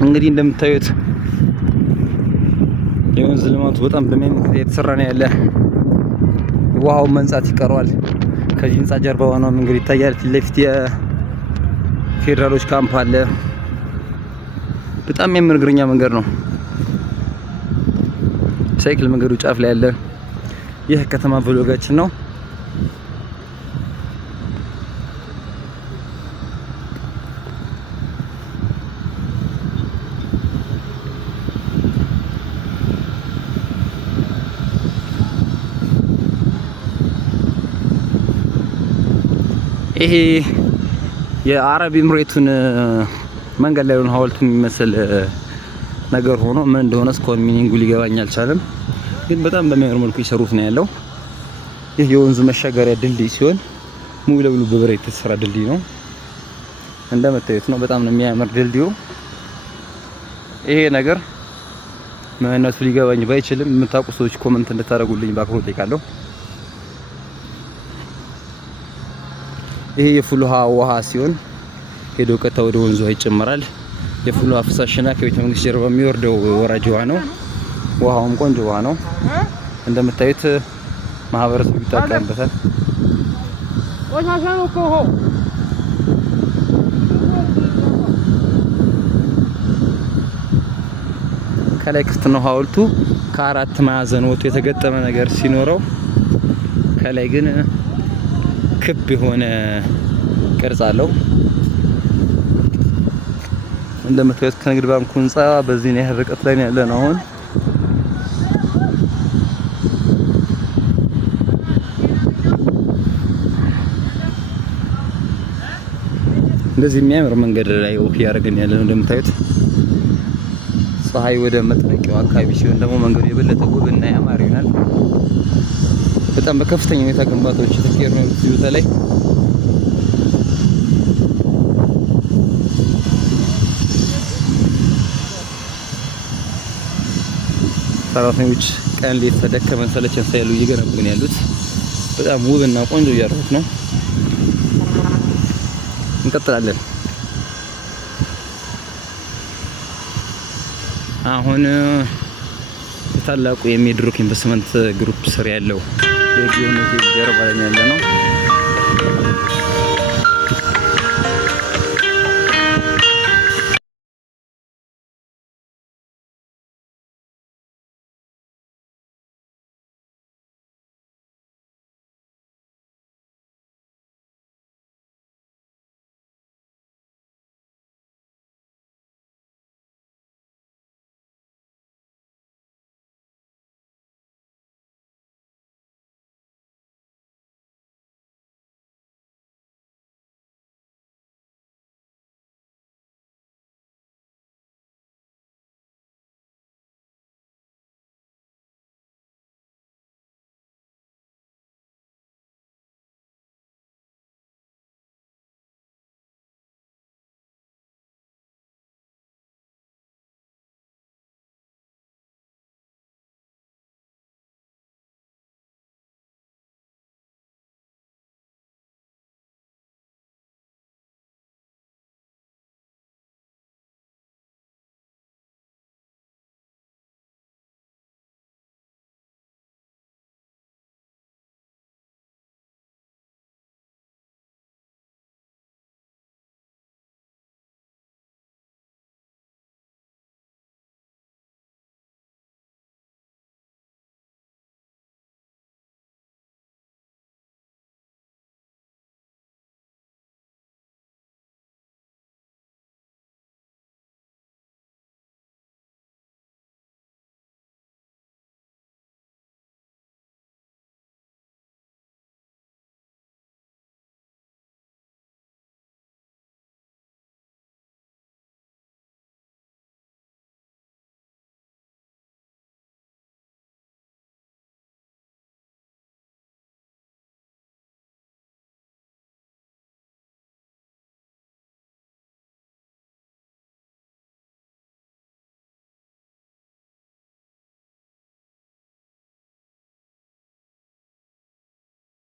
እንግዲህ እንደምታዩት የወንዝ ልማቱ በጣም በሚያምር የተሰራ ነው ያለ። ውሃው መንጻት ይቀረዋል። ከዚህ ህንጻ ጀርባ ሆኖም እንግዲህ ይታያል። ፊት ለፊት የፌደራሎች ካምፕ አለ። በጣም የሚያምር እግረኛ መንገድ ነው። ሳይክል መንገዱ ጫፍ ላይ ያለ ይህ ከተማ ቭሎጋችን ነው። ይሄ የአረብ ኤምሬቱን መንገድ ላይ ሆነ ሐውልት የሚመስል ነገር ሆኖ ምን እንደሆነ እስካሁን ሚኒንጉ ሊገባኝ አልቻለም። ግን በጣም በሚያምር መልኩ ይሰሩት ነው ያለው። ይህ የወንዙ መሻገሪያ ድልድይ ሲሆን ሙሉ ለሙሉ በብረት የተሰራ ድልድይ ነው። እንደምታዩት ነው። በጣም ነው የሚያምር ድልድዩ። ይሄ ነገር ምንነቱ ሊገባኝ ባይችልም የምታውቁ ሰዎች ኮሜንት እንድታደርጉልኝ በአክብሮት እጠይቃለሁ። ይሄ የፉል ውሃ ሲሆን ሄዶ ቀጥታ ወደ ወንዙ ይጨመራል። የፉል ውሃ ፍሳሽና ከቤተ መንግስት ጀርባ የሚወርደው ወራጅ ውሃ ነው። ውሃውም ቆንጆ ውሃ ነው። እንደምታዩት ማህበረሰቡ ይጠቀምበታል። ከላይ ክፍት ነው ሐውልቱ። ከአራት ማዕዘን ወጥቶ የተገጠመ ነገር ሲኖረው ከላይ ግን ክብ የሆነ ቅርጽ አለው። እንደምታዩት ከንግድ ባንኩ ህንጻ በዚህ ነው ርቀት ላይ ያለ ነው። አሁን እንደዚህ የሚያምር መንገድ ላይ ወክ ያደረግን ያለ ነው። እንደምታዩት ፀሐይ ወደ መጥለቂያው አካባቢ ሲሆን ደግሞ መንገዱ የበለጠ ውብና ያማረ ይሆናል። በጣም በከፍተኛ ሁኔታ ግንባታዎች የተካሄዱ ነው እዚህ ቦታ ላይ። ሰራተኞች ቀን ሌት ተደከመን ሰለቸን ሳይሉ እየገነቡ ነው ያሉት። በጣም ውብና ቆንጆ እያደረጉት ነው። እንቀጥላለን። አሁን የታላቁ የሚድሮክ ኢንቨስትመንት ግሩፕ ስር ያለው የጊዮን ሆቴል ጀርባ ላይ ያለ ነው።